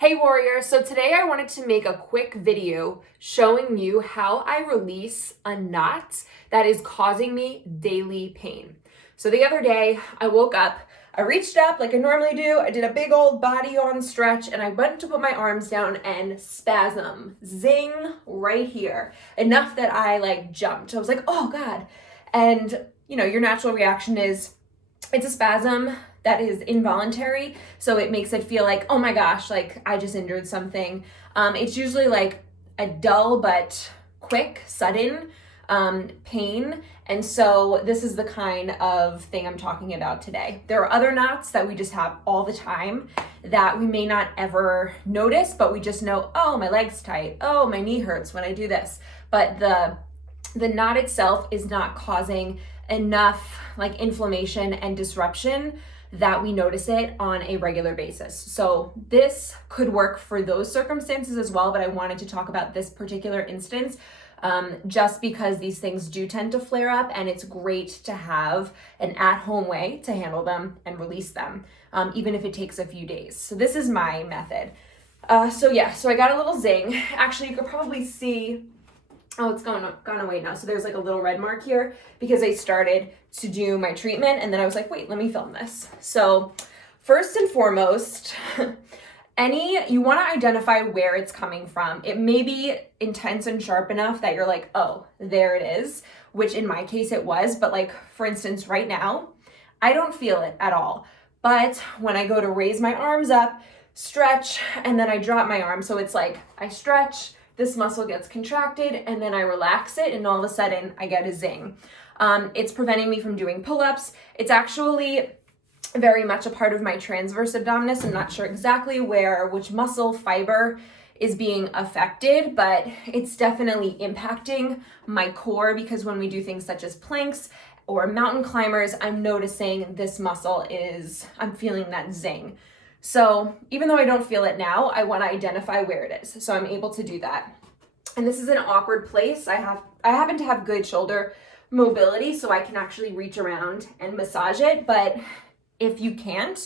Hey warriors, so today I wanted to make a quick video showing you how I release a knot that is causing me daily pain. So the other day I woke up, I reached up like I normally do, I did a big old body on stretch and I went to put my arms down and spasm, zing, right here. Enough that I jumped. I was like, oh God. And your natural reaction is, it's a spasm that is involuntary, so it makes it feel like, oh my gosh, like I just injured something. It's usually like a dull but quick, sudden pain, and so this is the kind of thing I'm talking about today. There are other knots that we just have all the time that we may not ever notice, but we just know, oh, my leg's tight, oh, my knee hurts when I do this. But the knot itself is not causing enough inflammation and disruption that we notice it on a regular basis. So this could work for those circumstances as well, but I wanted to talk about this particular instance just because these things do tend to flare up, and it's great to have an at-home way to handle them and release them, even if it takes a few days. So this is my method. So I got a little zing. Actually, you could probably see, oh, it's gone away now. So there's like a little red mark here because I started to do my treatment and then I was like, wait, let me film this. So first and foremost, you want to identify where it's coming from. It may be intense and sharp enough that you're like, oh, there it is, which in my case it was. But for instance, right now, I don't feel it at all. But when I go to raise my arms up, stretch, and then I drop my arm. So it's like I stretch, this muscle gets contracted, and then I relax it, and all of a sudden I get a zing. It's preventing me from doing pull-ups. It's actually very much a part of my transverse abdominis. I'm not sure exactly which muscle fiber is being affected, but it's definitely impacting my core because when we do things such as planks or mountain climbers, I'm noticing this muscle I'm feeling that zing. So even though I don't feel it now, I want to identify where it is. So I'm able to do that. And this is an awkward place. I happen to have good shoulder mobility, so I can actually reach around and massage it. But if you can't,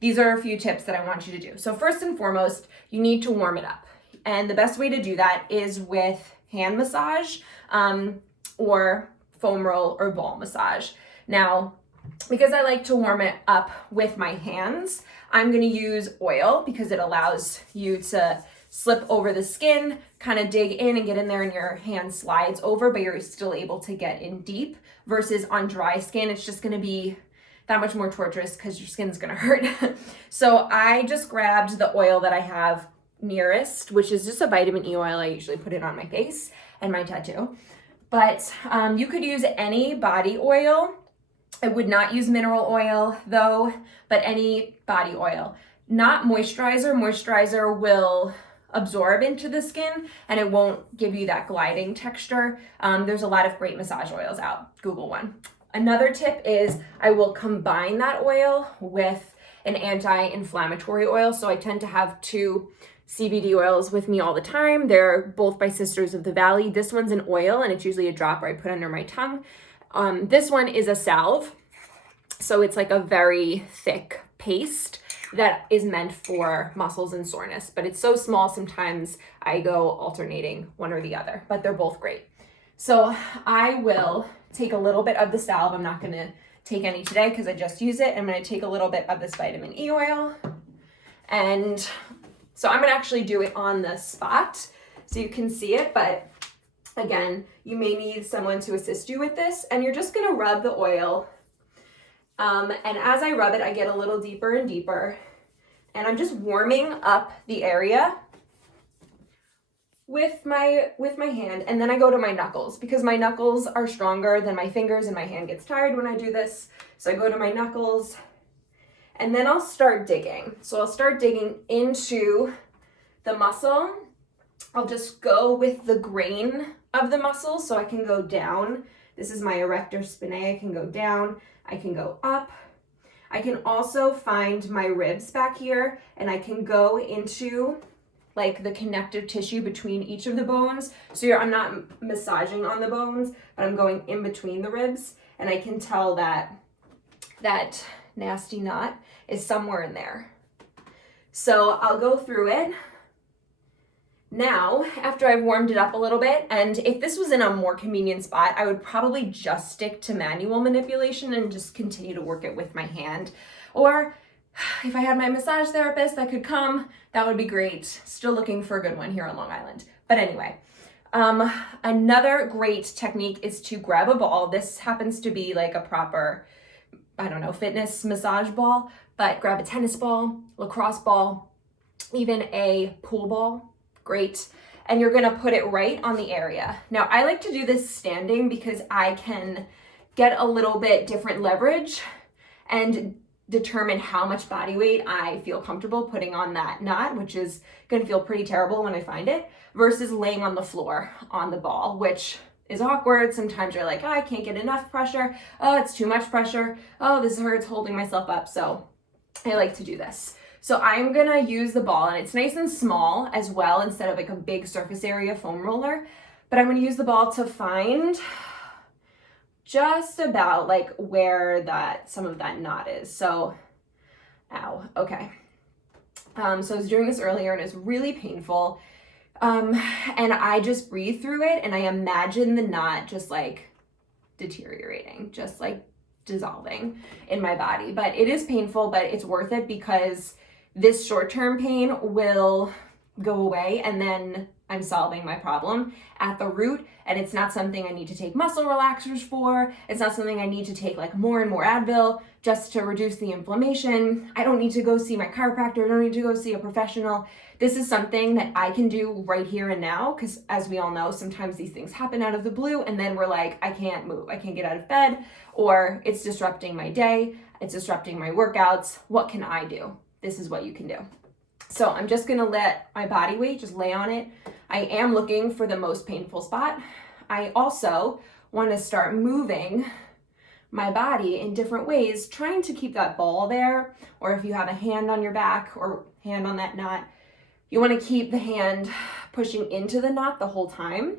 these are a few tips that I want you to do. So first and foremost, you need to warm it up. And the best way to do that is with hand massage or foam roll or ball massage. Now, because I like to warm it up with my hands, I'm going to use oil because it allows you to slip over the skin, kind of dig in and get in there, and your hand slides over, but you're still able to get in deep, versus on dry skin, it's just going to be that much more torturous because your skin's going to hurt. So I just grabbed the oil that I have nearest, which is just a vitamin E oil. I usually put it on my face and my tattoo. But you could use any body oil. I would not use mineral oil though, but any body oil. Not moisturizer. Moisturizer will absorb into the skin and it won't give you that gliding texture. There's a lot of great massage oils out. Google one. Another tip is I will combine that oil with an anti-inflammatory oil. So I tend to have 2 CBD oils with me all the time. They're both by Sisters of the Valley. This one's an oil and it's usually a dropper I put under my tongue. This one is a salve, so it's like a very thick paste that is meant for muscles and soreness, but it's so small sometimes I go alternating one or the other, but they're both great. So I will take a little bit of the salve. I'm not going to take any today because I just use it. I'm going to take a little bit of this vitamin E oil, and so I'm going to actually do it on the spot so you can see it, but again, you may need someone to assist you with this, and you're just gonna rub the oil. And as I rub it, I get a little deeper and deeper, and I'm just warming up the area with my hand, and then I go to my knuckles because my knuckles are stronger than my fingers, and my hand gets tired when I do this. So I go to my knuckles, and then I'll start digging. So I'll start digging into the muscle. I'll just go with the grain of the muscle, so I can go down. This is my erector spinae. I can go down, I can go up. I can also find my ribs back here, and I can go into the connective tissue between each of the bones. So I'm not massaging on the bones, but I'm going in between the ribs, and I can tell that nasty knot is somewhere in there. So I'll go through it now after I've warmed it up a little bit. And if this was in a more convenient spot, I would probably just stick to manual manipulation and just continue to work it with my hand. Or if I had my massage therapist that could come, that would be great. Still looking for a good one here on Long Island. But anyway, another great technique is to grab a ball. This happens to be like a proper, I don't know, fitness massage ball, but grab a tennis ball, lacrosse ball, even a pool ball. Great. And you're gonna put it right on the area. Now, I like to do this standing because I can get a little bit different leverage and determine how much body weight I feel comfortable putting on that knot, which is gonna feel pretty terrible when I find it, versus laying on the floor on the ball, which is awkward. Sometimes you're like, oh, I can't get enough pressure. Oh, it's too much pressure. Oh, this hurts holding myself up. So I like to do this. So I'm gonna use the ball, and it's nice and small as well, instead of like a big surface area foam roller. But I'm gonna use the ball to find just about like where some of that knot is. So, ow, okay. So I was doing this earlier and it's really painful. And I just breathe through it and I imagine the knot just like deteriorating, just like dissolving in my body. But it is painful, but it's worth it because this short-term pain will go away and then I'm solving my problem at the root, and it's not something I need to take muscle relaxers for. It's not something I need to take like more and more Advil just to reduce the inflammation. I don't need to go see my chiropractor. I don't need to go see a professional. This is something that I can do right here and now, because as we all know, sometimes these things happen out of the blue and then we're like, I can't move. I can't get out of bed, or it's disrupting my day. It's disrupting my workouts. What can I do? This is what you can do. So I'm just gonna let my body weight just lay on it. I am looking for the most painful spot. I also want to start moving my body in different ways, trying to keep that ball there, or if you have a hand on your back or hand on that knot, you want to keep the hand pushing into the knot the whole time.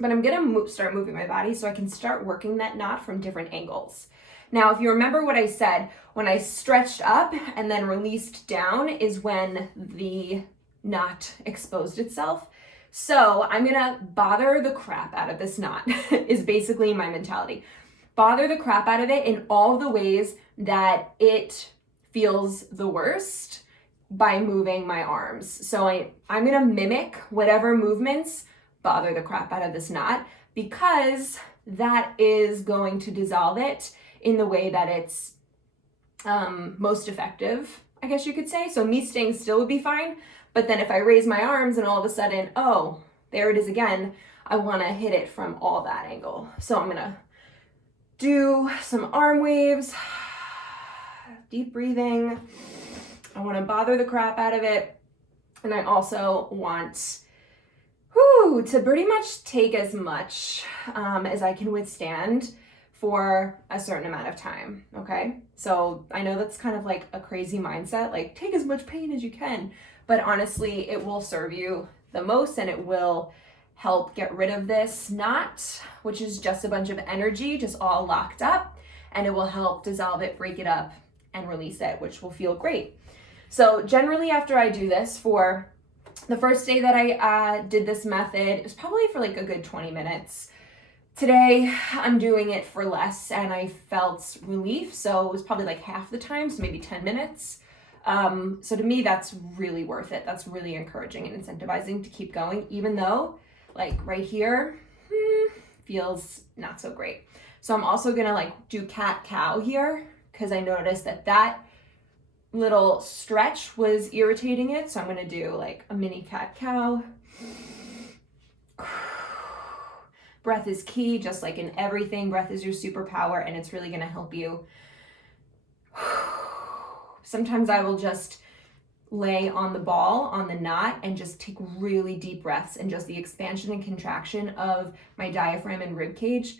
But I'm gonna start moving my body so I can start working that knot from different angles. Now, if you remember what I said, when I stretched up and then released down is when the knot exposed itself. So I'm gonna bother the crap out of this knot is basically my mentality. Bother the crap out of it in all the ways that it feels the worst by moving my arms. So I'm gonna mimic whatever movements bother the crap out of this knot, because that is going to dissolve it in the way that it's most effective, I guess you could say. So me staying still would be fine, but then if I raise my arms and all of a sudden, oh, there it is again, I want to hit it from all that angle. So I'm gonna do some arm waves, deep breathing. I want to bother the crap out of it, and I also want to pretty much take as much as I can withstand for a certain amount of time, okay? So I know that's kind of like a crazy mindset, like take as much pain as you can, but honestly, it will serve you the most and it will help get rid of this knot, which is just a bunch of energy just all locked up, and it will help dissolve it, break it up, and release it, which will feel great. So generally after I do this, for the first day that I did this method, it was probably for like a good 20 minutes. Today, I'm doing it for less and I felt relief, so it was probably like half the time, so maybe 10 minutes. So to me, that's really worth it. That's really encouraging and incentivizing to keep going, even though like right here, feels not so great. So I'm also gonna like do cat-cow here, because I noticed that little stretch was irritating it. So I'm gonna do like a mini cat-cow. Breath is key, just like in everything. Breath is your superpower, and it's really gonna help you. Sometimes I will just lay on the ball, on the knot, and just take really deep breaths, and just the expansion and contraction of my diaphragm and rib cage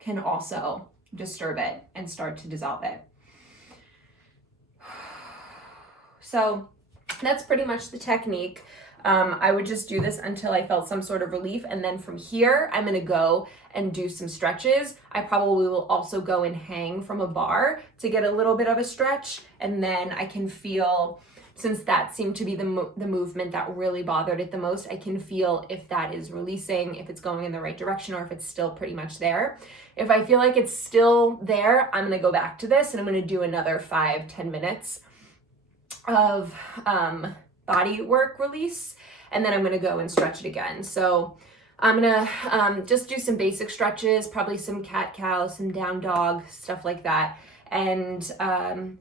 can also disturb it and start to dissolve it. So that's pretty much the technique. I would just do this until I felt some sort of relief. And then from here, I'm gonna go and do some stretches. I probably will also go and hang from a bar to get a little bit of a stretch. And then I can feel, since that seemed to be the movement that really bothered it the most, I can feel if that is releasing, if it's going in the right direction, or if it's still pretty much there. If I feel like it's still there, I'm gonna go back to this and I'm gonna do another 5-10 minutes of body work release, and then I'm gonna go and stretch it again. So I'm gonna just do some basic stretches, probably some cat-cow, some down dog, stuff like that, and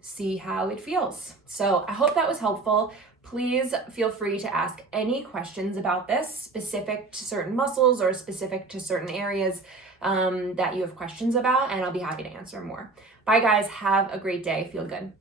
see how it feels. So I hope that was helpful. Please feel free to ask any questions about this, specific to certain muscles or specific to certain areas that you have questions about, and I'll be happy to answer more. Bye guys, have a great day, feel good.